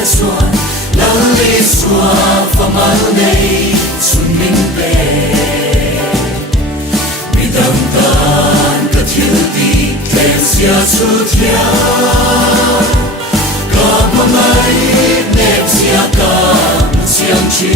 ta xóa lão lê xóa và máu này xuân minh về vì tâm tan cả thiếu đi kèm xia suốt ya cả mà mai nếp xia cả xiang chi